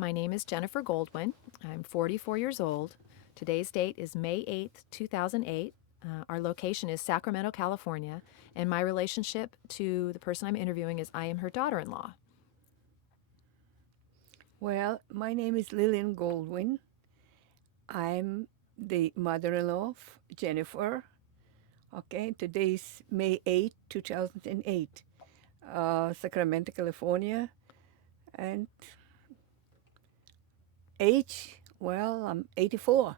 My name is Jennifer Goldwyn. I'm 44 years old. Today's date is May 8th, 2008. Our location is Sacramento, California, and my relationship to the person I'm interviewing is I am her daughter-in-law. Well, my name is Lillian Goldwyn. I'm the mother-in-law of Jennifer. Okay, today's May 8, 2008, Sacramento, California. And age, well, I'm 84.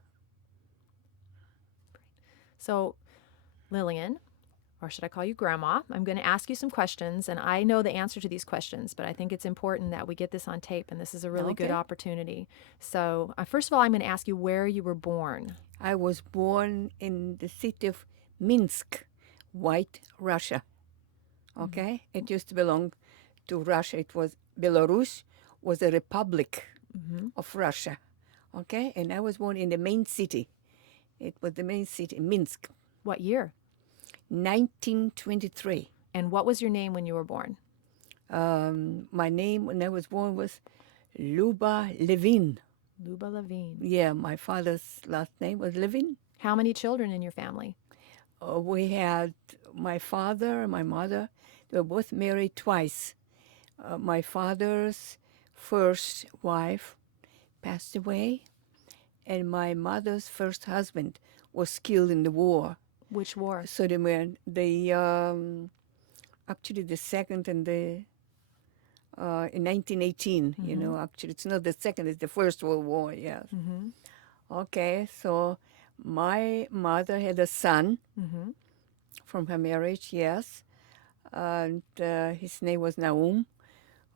So, Lillian, or should I call you Grandma? I'm going to ask you some questions, and I know the answer to these questions, but I think it's important that we get this on tape, and this is a really good Okay. opportunity. So, first of all, I'm going to ask you where you were born. I was born in the city of Minsk, White Russia. Okay? It used to belong to Russia. It was Belarus was a republic of Russia. Okay? And I was born in the main city. It was the main city, Minsk, What year? 1923. And what was your name when you were born? My name when I was born was Luba Levin. Luba Levine. Yeah, my father's last name was Levin. How many children in your family? We had my father and my mother. They were both married twice. My father's first wife passed away, and my mother's first husband was killed in the war. Which war? So they were actually the second and the in 1918. You know, actually it's not the second; it's the First World War. Yes. Okay, so my mother had a son from her marriage. Yes, and his name was Naum,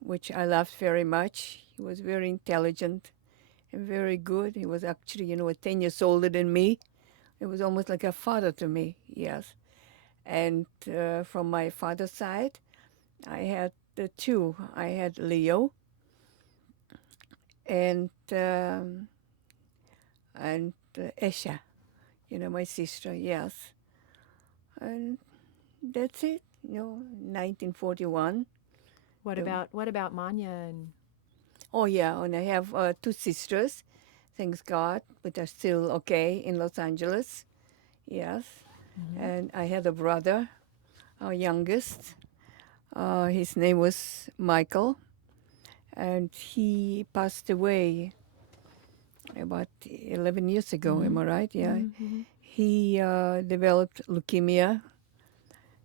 which I loved very much. He was very intelligent and very good. He was actually, 10 years older than me. It was almost like a father to me, yes. And from my father's side, I had the two. I had Leo and Esha, my sister, yes. And that's it, 1941. What about Manya and Oh, yeah, and I have two sisters, thanks God, but are still okay in Los Angeles, yes. And I had a brother, our youngest. His name was Michael, and he passed away about 11 years ago, am I right? Yeah. He developed leukemia,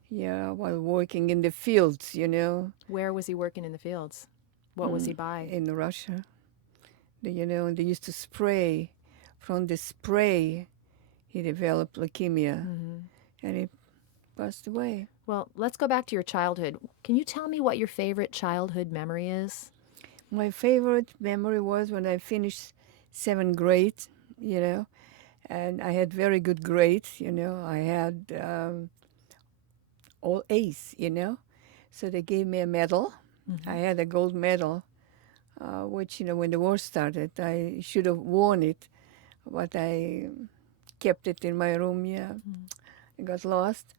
yeah, while working in the fields, where was he working in the fields? What was he by? in Russia. And they used to spray. From the spray, he developed leukemia, and he passed away. Well, let's go back to your childhood. Can you tell me what your favorite childhood memory is? My favorite memory was when I finished 7th grade, and I had very good grades, I had all A's, So they gave me a medal. I had a gold medal, which, when the war started, I should have worn it, but I kept it in my room, yeah. It got lost.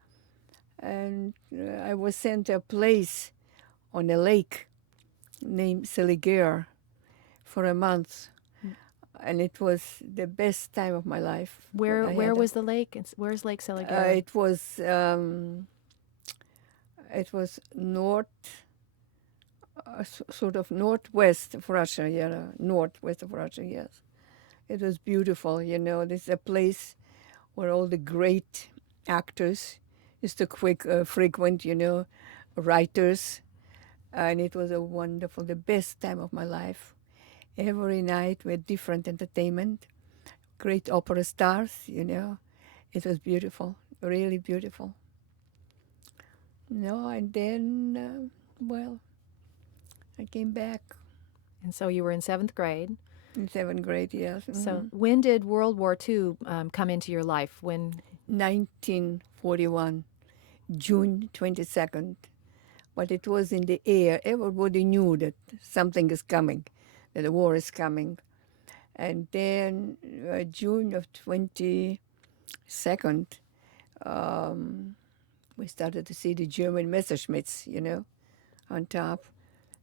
And I was sent to a place on a lake named Seliger for a month. And it was the best time of my life. Where was the lake? Where's Lake Seliger? It was north, sort of northwest of Russia, northwest of Russia, yes. It was beautiful, This is a place where all the great actors used to frequent, writers. And it was the best time of my life. Every night we had different entertainment, great opera stars, It was beautiful, really beautiful. And then, I came back And so you were in 7th grade. in 7th grade, yes. So when did World War II come into your life? When? 1941, June 22nd. But it was in the air. Everybody knew that something is coming, that the war is coming. And then June of 22nd, we started to see the German Messerschmitts, on top.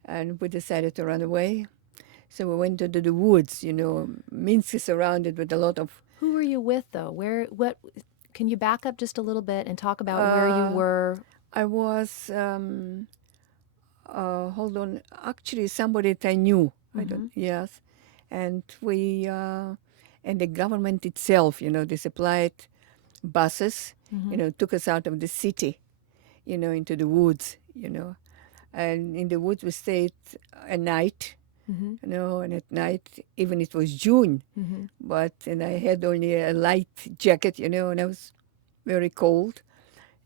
And we decided to run away. So we went into the woods, Minsk is surrounded with a lot of. Who were you with, though? What? Can you back up just a little bit and talk about where you Uh, were? I was, hold on, actually somebody that I knew. I don't, yes. And and the government itself, they supplied buses, took us out of the city, into the woods, And in the woods we stayed a night, and at night, even it was June, and I had only a light jacket, and I was very cold.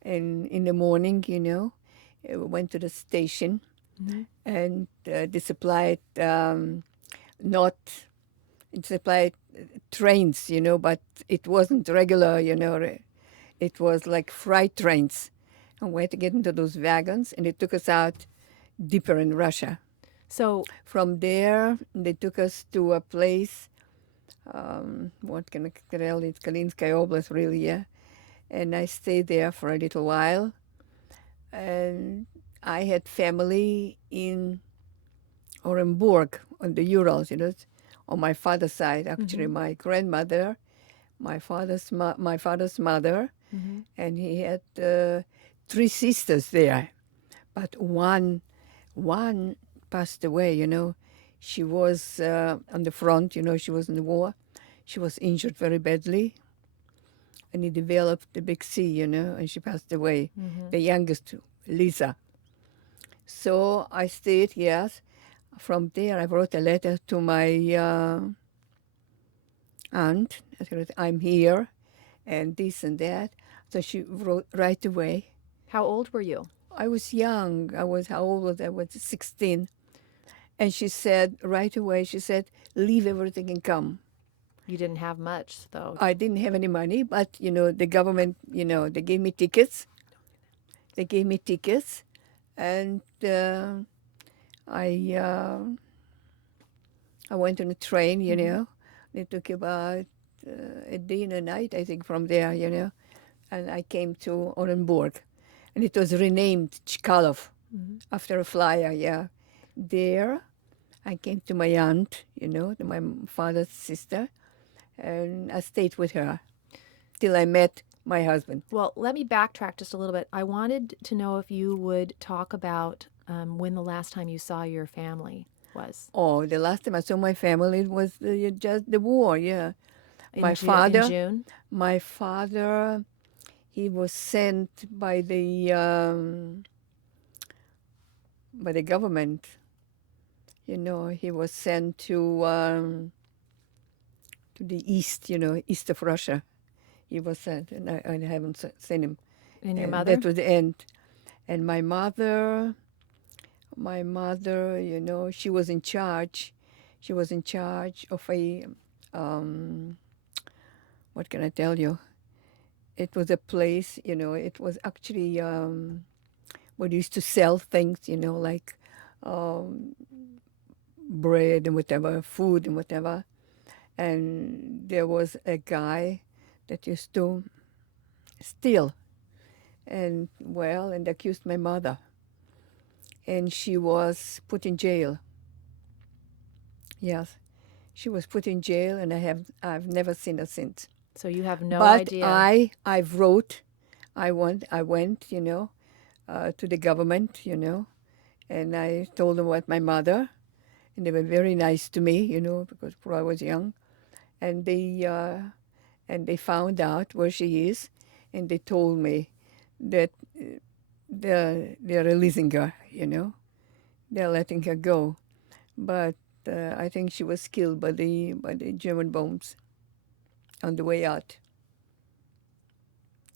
And in the morning, we went to the station, and they supplied not it supplied trains, but it wasn't regular, It was like freight trains, and we had to get into those wagons, and it took us out deeper in Russia. So From there, they took us to a place. What can I tell? It's Kalinskaya Oblast, really, yeah. And I stayed there for a little while. And I had family in Orenburg on the Urals, on my father's side. Actually, my grandmother, my father's mother, and he had 3 sisters there. But one passed away, She was on the front, she was in the war. She was injured very badly. And he developed the big C, and she passed away. The youngest, Lisa. So I stayed, yes. From there, I wrote a letter to my aunt. I said, I'm here, and this and that. So she wrote right away. how old were you? I was young. How old was I? I was 16. And she said, right away, she said, leave everything and come. You didn't have much, though. I didn't have any money, but, the government, they gave me tickets. And I went on a train, It took about a day and a night, I think, from there, And I came to Orenburg. And it was renamed Chkalov after a flyer, yeah. There, I came to my aunt, to my father's sister, and I stayed with her till I met my husband. Well, let me backtrack just a little bit. I wanted to know if you would talk about when the last time you saw your family was. Oh, the last time I saw my family was just the war, yeah. In June? My father, he was sent by the government. He was sent to the east, east of Russia. He was sent, and I haven't seen him. And your And mother? that was the end. And my mother, she was in charge. She was in charge of a, what can I tell you? It was a place, it was actually where they used to sell things, like bread and whatever, food and whatever. And there was a guy that used to steal and accused my mother. And she was put in jail. Yes, she was put in jail, and I've never seen her since. So you have no But idea. I wrote, I went, to the government, and I told them about my mother, and they were very nice to me, because I was young, and they found out where she is, and they told me that they're releasing her, they're letting her go, but I think she was killed by the German bombs on the way out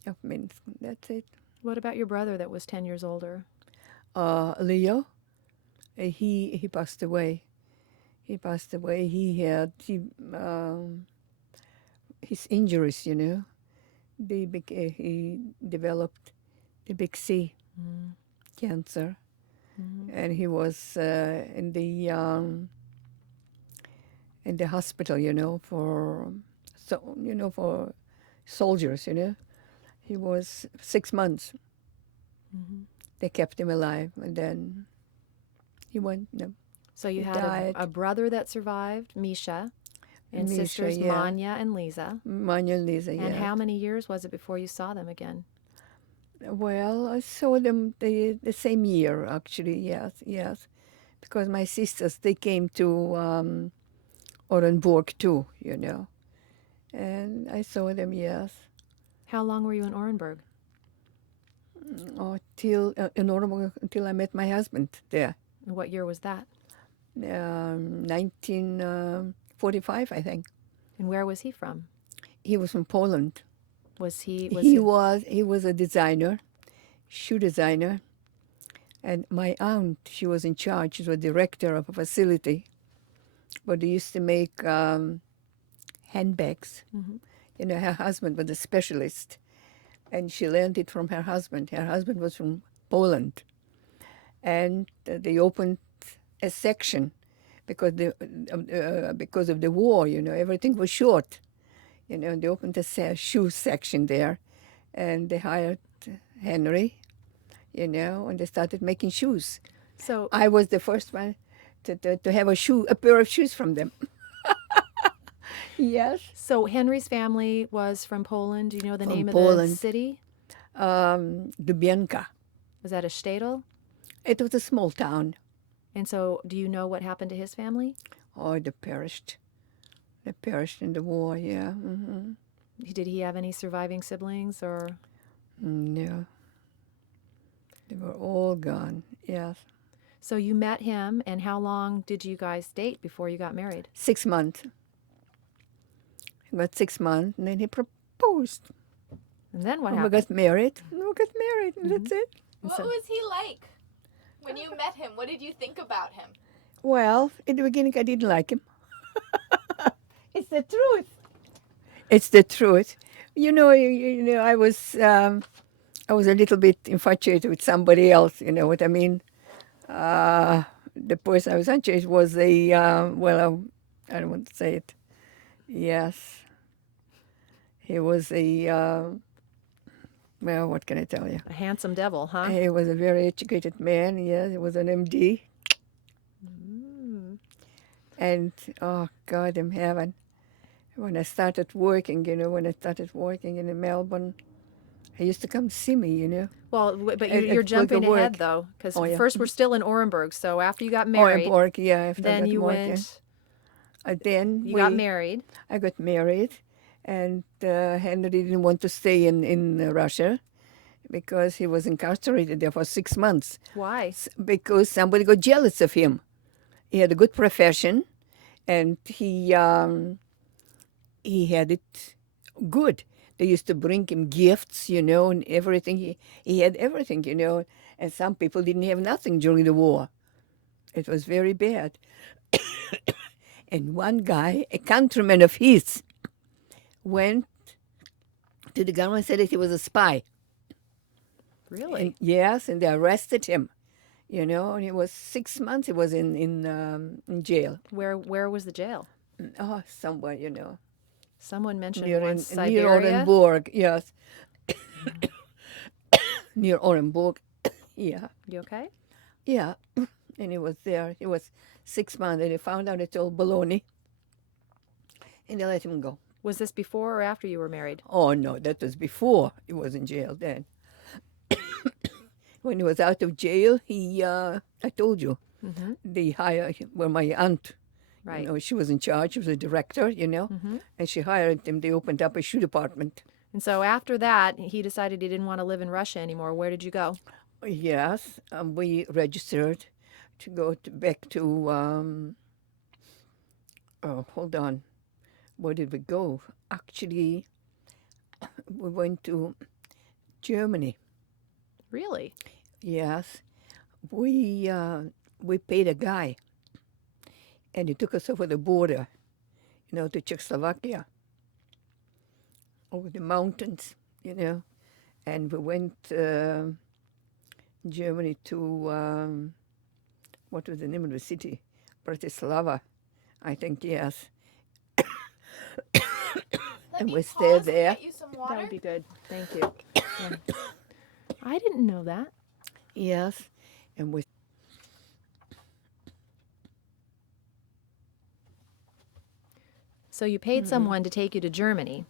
of Minsk. That's it. What about your brother that was 10 years older? Leo, he passed away. He passed away. He had his injuries, he developed the big C cancer, and he was in the hospital, for for soldiers, He was 6 months. They kept him alive, and then he went. So you He had died. a brother that survived, Misha, and Misha, sisters yeah. Manya and Lisa. Manya and Lisa, And yeah. how many years was it before you saw them again? Well, I saw them the same year, actually, yes, yes. Because my sisters, they came to Orenburg too, you know. And I saw them, yes. How long were you in Orenburg? Till in Orenburg, until I met my husband there. And what year was that? 1945, I think. And where was he from? He was from Poland. Was he He was a designer, shoe designer. And my aunt, she was in charge. She was director of a facility. But they used to make handbags. Mhm. You know, her husband was a specialist. And she learned it from her husband. Her husband was from Poland. And they opened a section because of the war, you know, everything was short. You know, they opened a shoe section there. And they hired Henry, you know, and they started making shoes. So I was the first one to have a pair of shoes from them. Yes. So Henry's family was from Poland. Do you know the From name of Poland. the city? Dubienka. Was that a shtetl? It was a small town. And so do you know what happened to his family? Oh, they perished. They perished in the war, yeah. Mm-hmm. Did he have any surviving siblings or? No. They were all gone, yes. So you met him, and how long did you guys date before you got married? 6 months. About 6 months, and then he proposed. And then what And we happened? got married. And that's it. What was he like when you met him? What did you think about him? Well, in the beginning, I didn't like him. It's the truth. It's the truth. You know, I was a little bit infatuated with somebody else. You know what I mean? The person I was infatuated was I don't want to say it. Yes, he was well, what can I tell you? A handsome devil, huh? He was a very educated man. Yes, he was an MD. And, oh, God in heaven, when I started working, in Melbourne, he used to come see me, you know. Well, but At you're jumping work. ahead, though, because Oh, yeah. first we're still in Orenburg. So after you got married, Orenburg, yeah. After I then got you working. went, Then you got married. I got married, and Henry didn't want to stay in Russia because he was incarcerated there for 6 months. Why? Because somebody got jealous of him. He had a good profession, and he had it good. They used to bring him gifts, you know, and everything. He had everything, you know, and some people didn't have nothing during the war. It was very bad. And one guy, a countryman of his, went to the government and said that he was a spy. Really? And, yes, and they arrested him, you know, and he was 6 months he was in jail. Where was the jail? Oh, somewhere, you know. Someone mentioned Near once near Siberia. Orenburg, yes. Near Orenburg, yeah. You okay? Yeah, and he was there. He was 6 months, and he found out it's all baloney, and they let him go. Was this before or after you were married? Oh, no, that was before he was in jail then. When he was out of jail, I told you, they hired him, well, my aunt, Right. you know, she was in charge, she was a director, you know, and she hired him. They opened up a shoe department. And so after that, he decided he didn't want to live in Russia anymore. Where did you go? Yes, we registered to go back to, hold on, where did we go? Actually, we went to Germany. Really? Yes, we paid a guy, and he took us over the border, you know, to Czechoslovakia, over the mountains, you know, and we went Germany to what was the name of the city? Bratislava, I think. Yes. And we stayed there. Get you some water? That would be good. Thank you. Yeah. I didn't know that. Yes, and we So you paid someone to take you to Germany.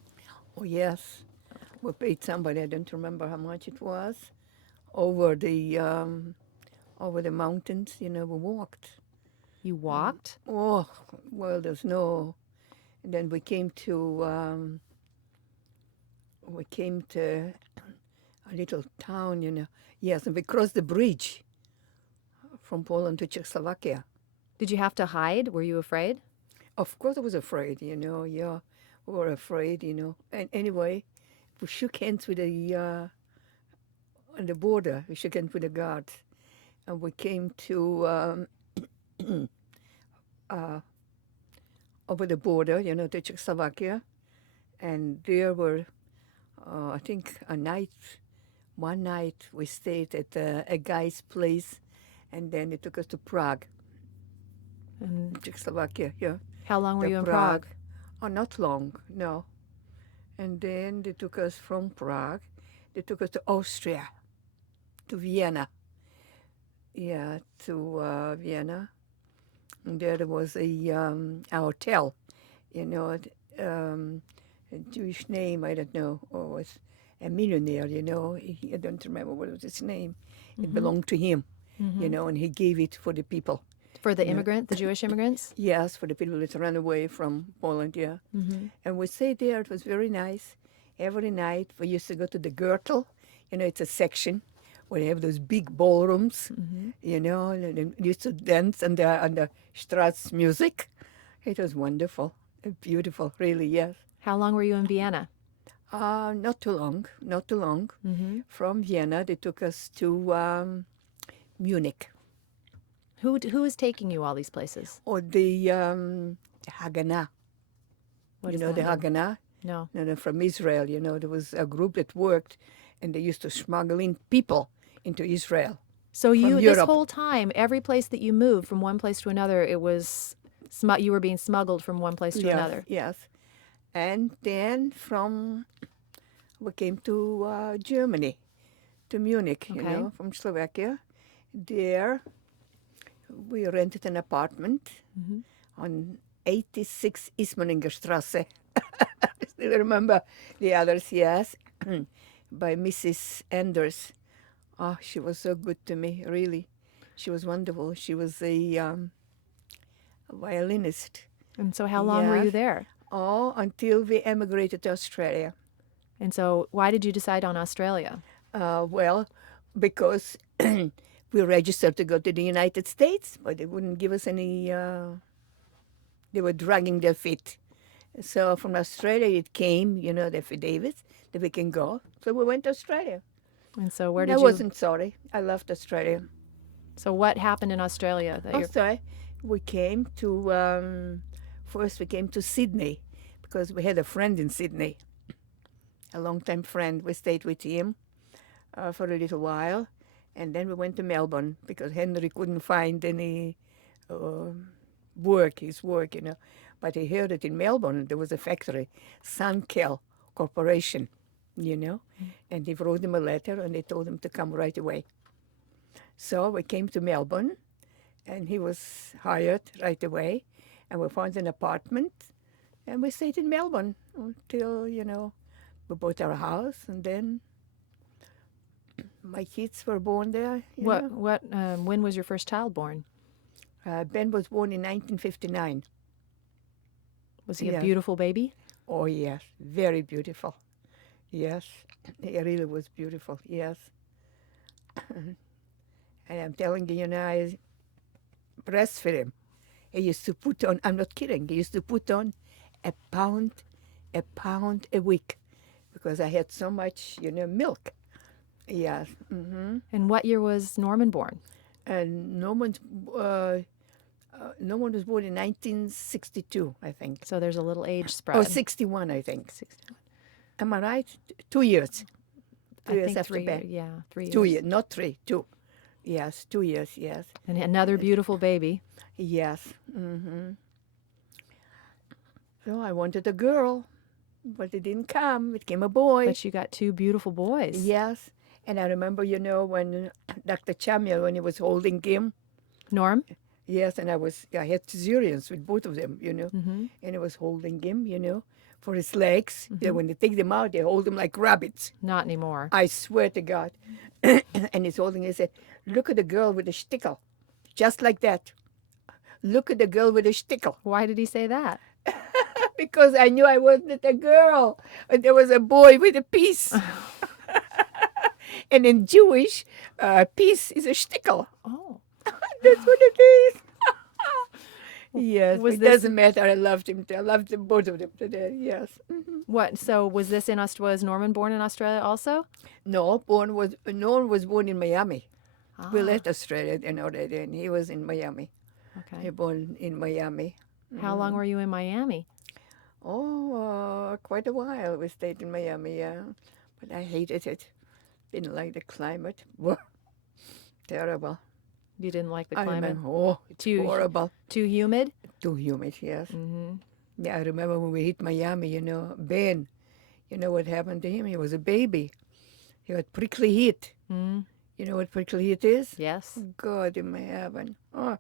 Oh, yes. We paid somebody, I don't remember how much it was, over the mountains, we walked. You walked? Oh, well, there's no... And then we came to a little town, Yes, and we crossed the bridge from Poland to Czechoslovakia. Did you have to hide? Were you afraid? Of course I was afraid, yeah. We were afraid, And anyway, we shook hands with on the border. We shook hands with the guards. And we came to over the border, to Czechoslovakia. And there were, I think, one night we stayed at a guy's place, and then they took us to Prague, And Czechoslovakia, yeah. how long were The you in Prague? Oh, not long, no. And then they took us from Prague, they took us to Austria, to Vienna. Yeah, to Vienna. And there was a hotel, a Jewish name, I don't know, or was a millionaire, I don't remember what was his name. It belonged to him, and he gave it for the people. For the immigrant, the Jewish immigrants? Yes, for the people that ran away from Poland, yeah. And we stayed there. It was very nice. Every night we used to go to the Gürtel. It's a section where they have those big ballrooms, and they used to dance on the Strauss music. It was wonderful, beautiful, really, yes. How long were you in Vienna? Not too long. From Vienna, they took us to Munich. Who is taking you all these places? Or the Haganah. What You does know the that mean? Haganah? No. No, from Israel, there was a group that worked, and they used to smuggle in people into Israel. So this Europe. whole time, every place that you moved from one place to another, it was you were being smuggled from one place to another. Yes. And then we came to Germany, to Munich, Okay. from Slovakia. There, we rented an apartment on 86 Ismaninger Strasse. I still remember the others, yes, by Mrs. Anders. Oh, she was so good to me, really. She was wonderful. She was a violinist. And so how long were you Yes. there? Oh, until we emigrated to Australia. And so why did you decide on Australia? Well, because we registered to go to the United States, but they wouldn't give us any, they were dragging their feet. So from Australia it came, the affidavits that we can go. So we went to Australia. And so where And did I you... wasn't sorry. I left Australia. So what happened in Australia? That you're... Sorry. We came to, first we came to Sydney because we had a friend in Sydney, a longtime friend. We stayed with him for a little while. And then we went to Melbourne because Henry couldn't find any his work, But he heard that in Melbourne there was a factory, Sunkel Corporation, And he wrote him a letter and they told him to come right away. So we came to Melbourne and he was hired right away. And we found an apartment and we stayed in Melbourne until, we bought our house and then my kids were born there. When was your first child born? Ben was born in 1959. Was he a Yeah. beautiful baby? Oh, yes, very beautiful. Yes, he really was beautiful, yes. And I'm telling you, I breastfed him. He used to put on, I'm not kidding, he used to put on a pound a week because I had so much, milk. Yes. And what year was Norman born? And Norman was born in 1962, I think. So there's a little age spread. Or 61, I think. 61. Am I right? 2 years. 2 years think after 3 Ben. Yeah, 3 years. 2 years, not 3, 2. Yes, 2 years, yes. And another beautiful baby. Yes. So I wanted a girl, but it didn't come. It came a boy. But you got 2 beautiful boys. Yes. And I remember, when Dr. Chamiel, when he was holding him, Norm? Yes, and I had cesareans with both of them, and I was holding him, for his legs. When they take them out, they hold him like rabbits. Not anymore. I swear to God. And he's holding, he said, look at the girl with the shtickle. Just like that. Look at the girl with the shtickle. Why did he say that? Because I knew I wasn't a girl. And there was a boy with a piece. And in Jewish, piece is a shtickle. Oh. That's what it is. Yes, Was it this- doesn't matter. I loved him. I loved them, both of them today. Yes. What? So was this in Australia? Was Norman born in Australia also? No, Norman was born in Miami. We Ah, left Australia then already, and he was in Miami. He okay. born in Miami. How long were you in Miami? Oh, quite a while we stayed in Miami, yeah. But I hated it. Didn't like the climate. Whoa, terrible. You didn't like the I climate? remember, oh, it's Too- horrible. Too humid? Too humid, yes. Mm-hmm. Yeah, I remember when we hit Miami, Ben, you know what happened to him? He was a baby. He had prickly heat. Mm-hmm. You know what prickly heat is? Yes. God in my heaven. Oh.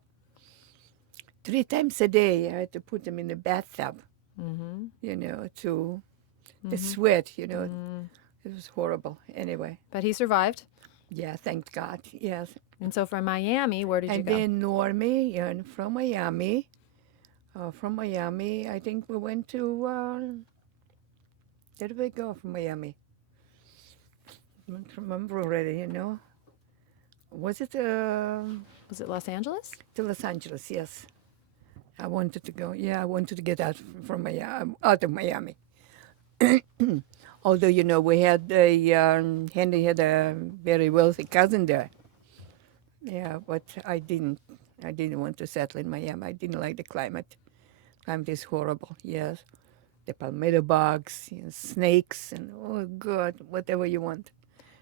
3 times a day, I had to put him in the bathtub, Mm-hmm. to the sweat, Mm-hmm. It was horrible. Anyway, But he survived. yeah, thank God, yes. And so from Miami, where did you And go? then Normie, and from Miami, I think we went to, where did we go from Miami? I don't remember already, Was it Was it Los Angeles? to Los Angeles? Yes. I wanted to go. Yeah, I wanted to get out from Miami, out of Miami. Although, we had Henry had a very wealthy cousin there. Yeah, but I didn't want to settle in Miami. I didn't like the climate. Climate is horrible, yes. The palmetto bugs, snakes, and oh God, whatever you want.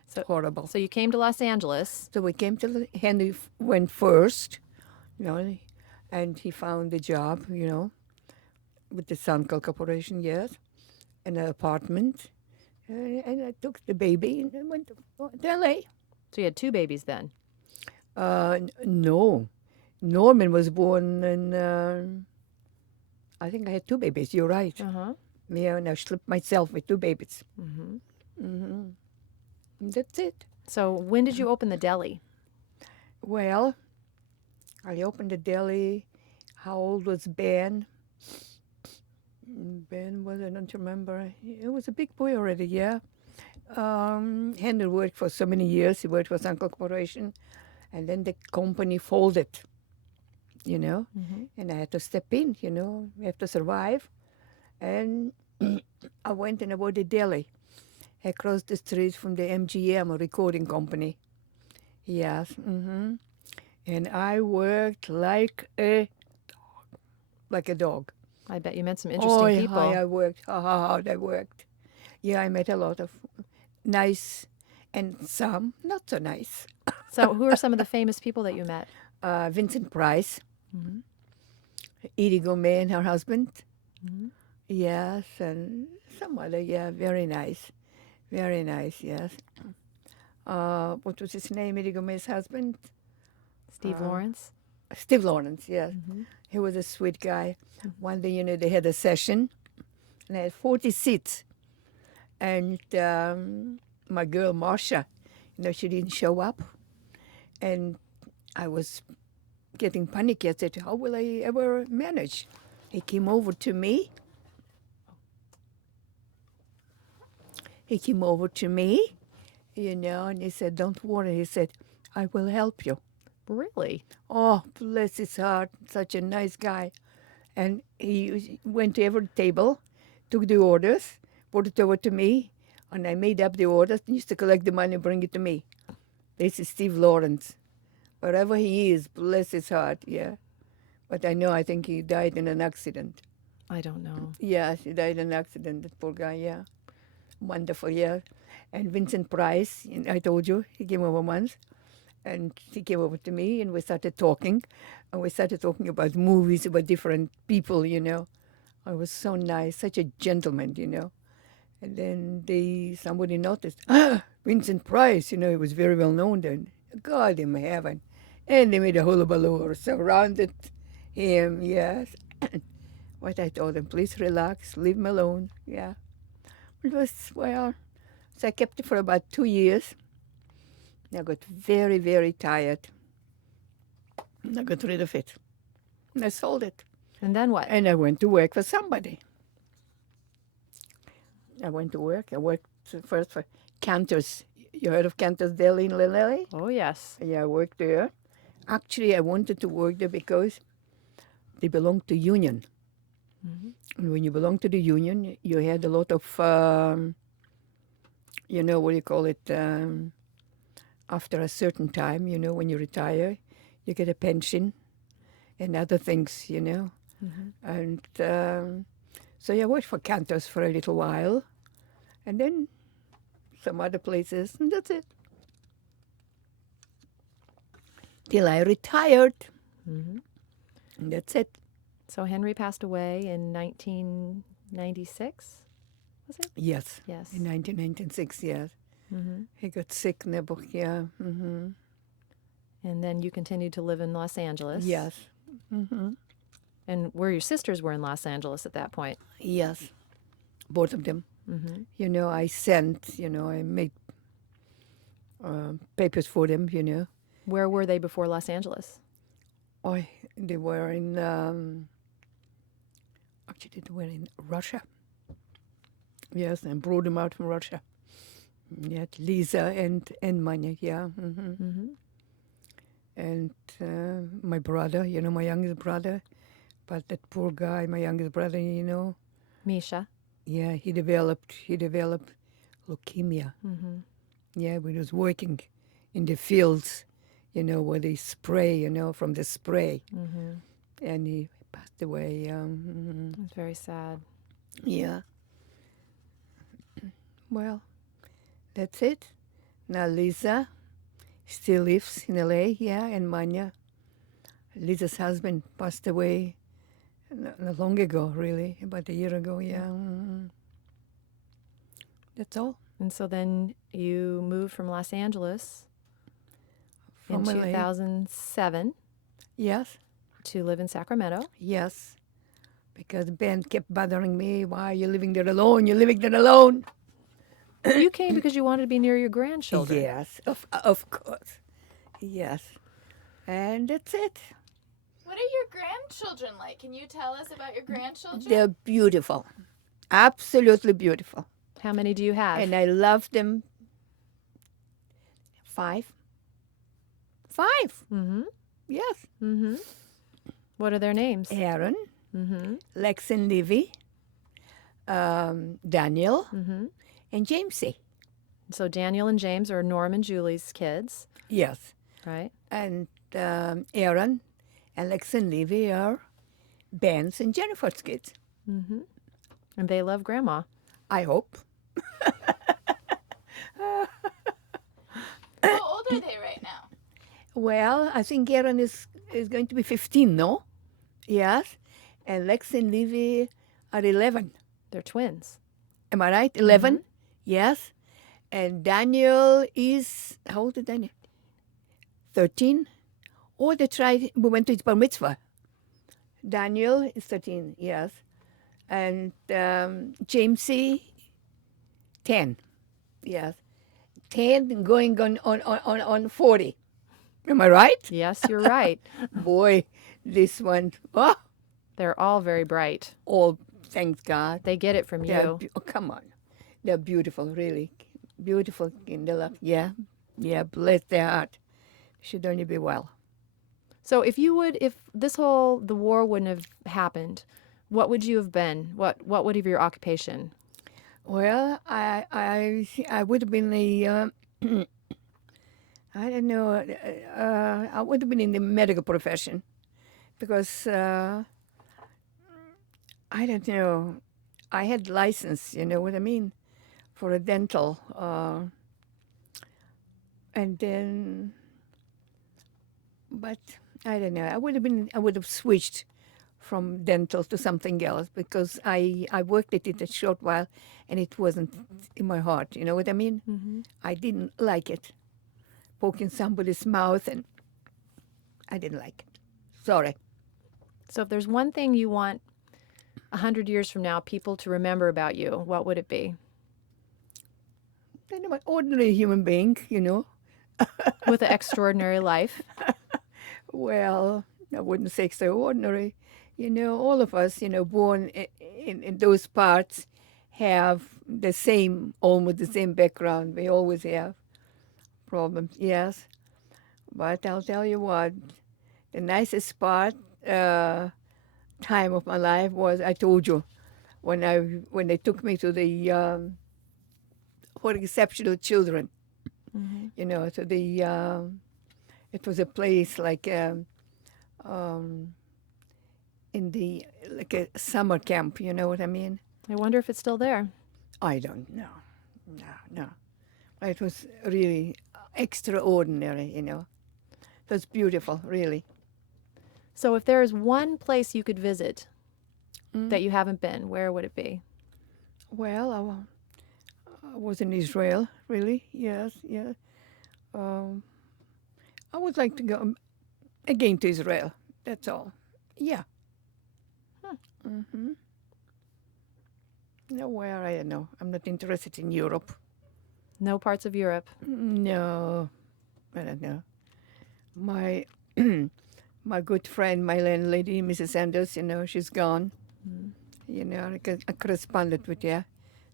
So- Horrible. So you came to Los Angeles. So we came to Henry went first, and he found a job, with the Suncal Corporation, yes, in an apartment. And I took the baby and I went to LA. So you had 2 babies then. No. Norman was born in, I think I had 2 babies. You're right. Uh-huh. Yeah, and I slipped myself with 2 babies. Mm-hmm. That's it. So when did you open the deli? Well, I opened the deli. How old was Ben? Ben was, I don't remember. He was a big boy already, yeah. Henry worked for so many years. He worked for Suncal Corporation. And then the company folded, and I had to step in, we have to survive. And I went and I bought a deli across the street from the MGM, a recording company. Yes. And I worked like a dog. I bet you met some interesting people. I worked. How hard I worked. Yeah, I met a lot of nice and some not so nice. So who are some of the famous people that you met? Vincent Price, Mm-hmm. Edie Gomez and her husband. Mm-hmm. Yes, and some other, yeah, very nice. Very nice, yes. What was his name, Edie Gomez's husband? Steve Lawrence. Steve Lawrence, yes. Mm-hmm. He was a sweet guy. One day, they had a session, and I had 40 seats. And my girl, Marcia, she didn't show up. And I was getting panicky. I said, how will I ever manage? He came over to me. And he said, don't worry. He said, I will help you. Really? Oh, bless his heart, such a nice guy. And he went to every table, took the orders, brought it over to me, and I made up the orders, used to collect the money and bring it to me. This is Steve Lawrence. Wherever he is, bless his heart, yeah. But I think he died in an accident. I don't know. Yes, he died in an accident, that poor guy, yeah. Wonderful, yeah. And Vincent Price, I told you, he came over once. And he came over to me, and we started talking. And we started talking about movies, about different people, I was so nice, such a gentleman, And then somebody noticed, Vincent Price, he was very well known then. God in heaven. And they made a hullabaloo, surrounded him, yes. What I told him, please relax, leave him alone, yeah. It was, well, so I kept it for about 2 years. I got very, very tired. And I got rid of it. And I sold it. And then what? And I went to work for somebody. I went to work. I worked first for Cantor's. You heard of Cantor's Deli in Lillian? Oh, yes. Yeah, I worked there. Actually, I wanted to work there because they belonged to union. And when you belong to the union, you had a lot of, you know, what do you call it? After a certain time, you know, when you retire, you get a pension and other things, you know. And so I worked for Cantor's for a little while, and then some other places, and that's it. Till I retired. And that's it. So Henry passed away in 1996, was it? Yes. Yes. In 1996, yes. He got sick in the book, yeah. And then you continued to live in Los Angeles. Yes. And where your sisters were in Los Angeles at that point. Yes. Both of them. You know, I sent, you know, I made papers for them, you know. Where were they before Los Angeles? Oh, they were in, actually they were in Russia. Yes, and brought them out from Russia. Yeah, Lisa and Manya, yeah. And my brother, you know, my youngest brother, but that poor guy, my youngest brother, you know, Misha. yeah, he developed leukemia. Yeah, we was working in the fields, you know, where they spray, you know, from the spray, and he passed away. It's very sad. Yeah. Well, that's it. Now Lisa still lives in LA, yeah, and Manya. Lisa's husband passed away not long ago, really, about a year ago, yeah. That's all. And so then you moved from Los Angeles From in LA. 2007 Yes, to live in Sacramento. yes. Because Ben kept bothering me. Why are you living there alone? You're living there alone. You came because you wanted to be near your grandchildren. Yes, of course. Yes. And that's it. What are your grandchildren like? Can you tell us about your grandchildren? They're beautiful. Absolutely beautiful. How many do you have? And I love them. 5. 5. Yes. What are their names? Aaron, Lex and Livy, Daniel, and Jamesy. So Daniel and James are Norm and Julie's kids, Yes. right? And Aaron, Alex and Livy are Ben's and Jennifer's kids. And they love Grandma. I hope. How old are they right now? Well, I think Aaron is going to be 15, no? Yes. And Lex and Livy are 11. They're twins. Am I right? 11? Yes. And Daniel is, how old is Daniel? 13? Oh, that's right. We went to his bar mitzvah. Daniel is 13, yes. And Jamesy, 10. Yes. 10 going on 40. Am I right? Yes, you're right. Boy, this one, oh, They're all very bright. all, thank God. They get it from you. Oh, come on. They're beautiful, really. Beautiful in the love. Yeah. Yeah, bless their heart. Should only be well. So if the war wouldn't have happened, what would you have been? What would have your occupation? Well, I would have been I don't know, I would have been in the medical profession because, I don't know, I had license, you know what I mean, for a dental, and then, but I don't know, I would have switched from dental to something else because I worked at it a short while and it wasn't in my heart, you know what I mean? I didn't like it. Poking somebody's mouth and I didn't like it. Sorry. So if there's one thing you want 100 years from now people to remember about you, what would it be? I'm an ordinary human being, you know. With an extraordinary life. Well, I wouldn't say extraordinary. You know, all of us, you know, born in those parts have the same, almost the same background. We always have problems, yes. But I'll tell you what, the nicest time of my life was, I told you, when they took me to the for exceptional children, you know, to the it was a place like in the like a summer camp. You know what I mean? I wonder if it's still there. I don't know. No. It was really extraordinary. You know, it was beautiful, really. So if there is one place you could visit that you haven't been, where would it be? Well, I was in Israel, really. Yes, yeah. I would like to go again to Israel. That's all. Yeah. Nowhere, I don't know. I'm not interested in Europe. No parts of Europe. No, I don't know. My my good friend, my landlady, Mrs. Sanders, you know, she's gone. You know, I corresponded with her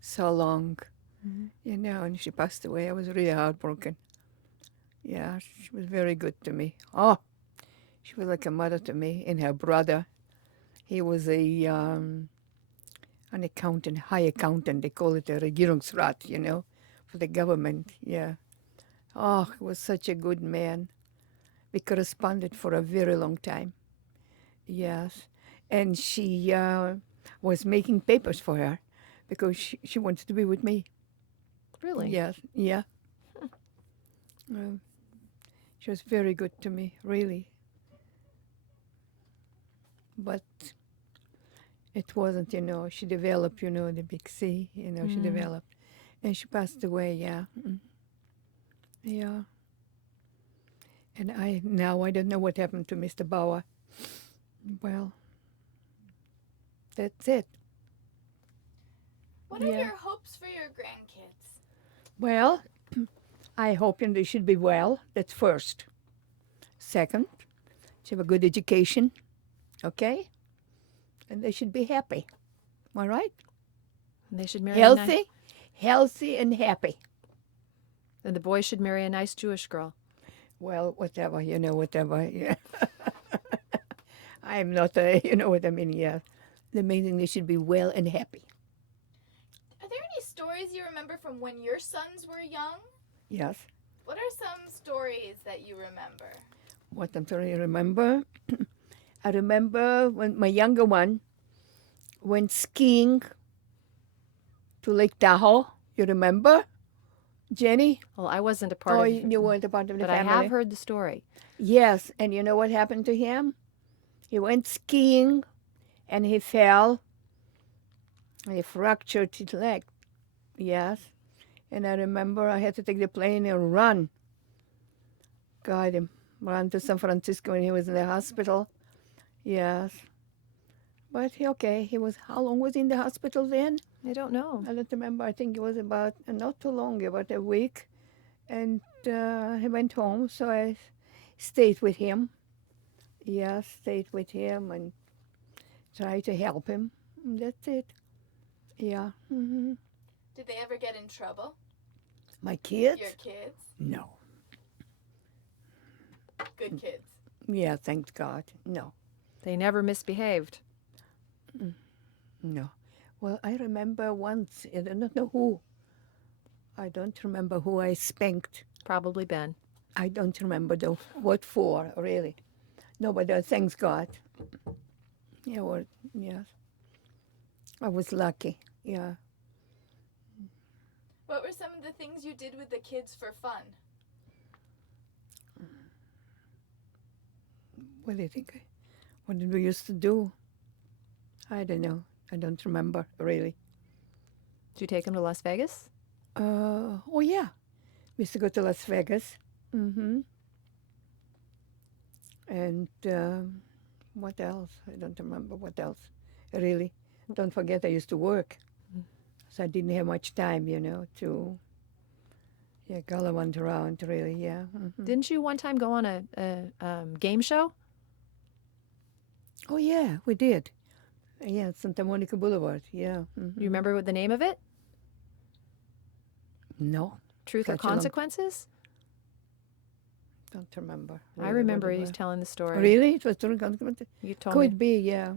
so long. You know, and she passed away. I was really heartbroken. Yeah, she was very good to me. Oh, she was like a mother to me. And her brother, he was an accountant, high accountant. They call it a Regierungsrat, you know, for the government. Yeah. Oh, he was such a good man. We corresponded for a very long time. Yes. And she was making papers for her because she wanted to be with me. Really? Yes. Yeah. She was very good to me, really. But it wasn't, you know, she developed, you know, the big C, you know, she developed. And she passed away, yeah. Yeah. And I don't know what happened to Mr. Bauer. Well, that's it. What are your hopes for your grandkids? Well, I hope they should be well. That's first. Second, to have a good education, okay? And they should be happy. All right? And they should marry a nice, Healthy and happy. and the boy should marry a nice Jewish girl. Well, whatever, you know, whatever. Yeah. I'm not, you know what I mean, yeah. The main thing, they should be well and happy. Are there any stories you remember from when your sons were young? Yes. What are some stories that you remember? What I'm trying to remember? I remember when my younger one went skiing to Lake Tahoe. You remember, Jenny? Well, I wasn't a part Oh, of you weren't a part of the but family. I have heard the story. Yes, and you know what happened to him? He went skiing, and he fell. And he fractured his leg. Yes. And I remember I had to take the plane and run. God, run to San Francisco when he was in the hospital. Yes. But he was, how long was he in the hospital then? I don't know. I don't remember. I think it was about, not too long, about a week. And he went home, so I stayed with him. Yeah, stayed with him and tried to help him. And that's it. Yeah. Did they ever get in trouble? My kids? Your kids? No. Good kids. Yeah, thank God. No. They never misbehaved. No. Well, I remember once, I don't know who. I don't remember who I spanked. Probably Ben. I don't remember what for, really. No, but thanks God. Yeah, well, yes. I was lucky, yeah. What were some of the things you did with the kids for fun? What do you think? What did we used to do? I don't know. I don't remember, really. Did you take them to Las Vegas? Oh, yeah. We used to go to Las Vegas. And what else? I don't remember what else. Really. Don't forget I used to work. So I didn't have much time, to gallivant around, really, yeah. Didn't you one time go on a game show? Oh, yeah, we did. Yeah, Santa Monica Boulevard, yeah. You remember what the name of it? No, Truth or Such a long- Consequences? don't remember. I really remember what it you was. telling the story. Really? It was during consequences? You told me Could be, yeah.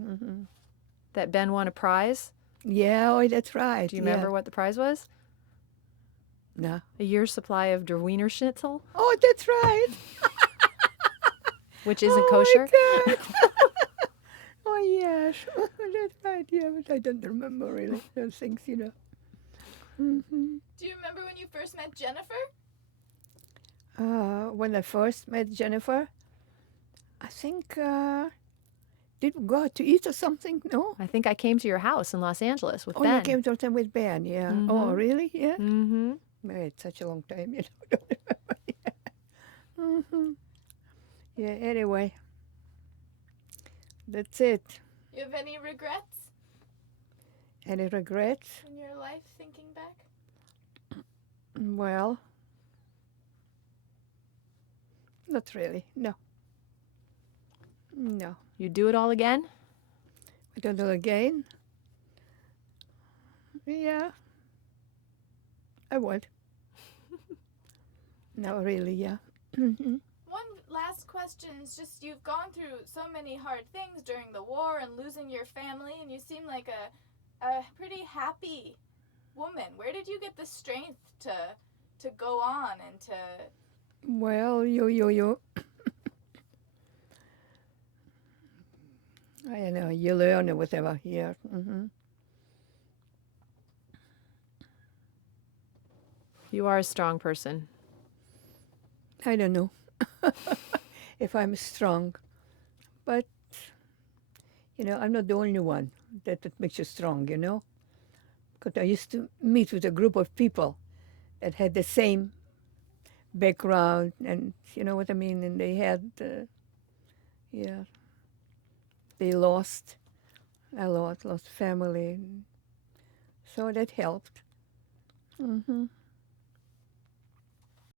that Ben won a prize. Yeah, oh, that's right. Do you remember what the prize was? No. A year's supply of Der Wiener Schnitzel, Oh, that's right. which isn't Oh, kosher. my God. Oh, yes. That's right, yeah, but I don't remember really those things, Do you remember when you first met Jennifer? When I first met Jennifer, I think, did we go out to eat or something? No? I think I came to your house in Los Angeles with Oh, Ben. you came to time with Ben, yeah. Oh, really? Yeah? Mm-hmm. Man, it's such a long time, Don't remember. Yeah, anyway. That's it. You have any regrets Any regrets? in your life thinking back? Well, not really. No. No. You do it all again? I don't do it again. Yeah. I would. No, really, yeah. One last question is just you've gone through so many hard things during the war and losing your family, and you seem like a pretty happy woman. Where did you get the strength to go on and to... Well, I don't know, you learn or whatever, yeah. You are a strong person. I don't know if I'm strong, but, I'm not the only one that makes you strong, Because I used to meet with a group of people that had the same background, and you know what I mean, and they had, they lost a lot, lost family, so that helped.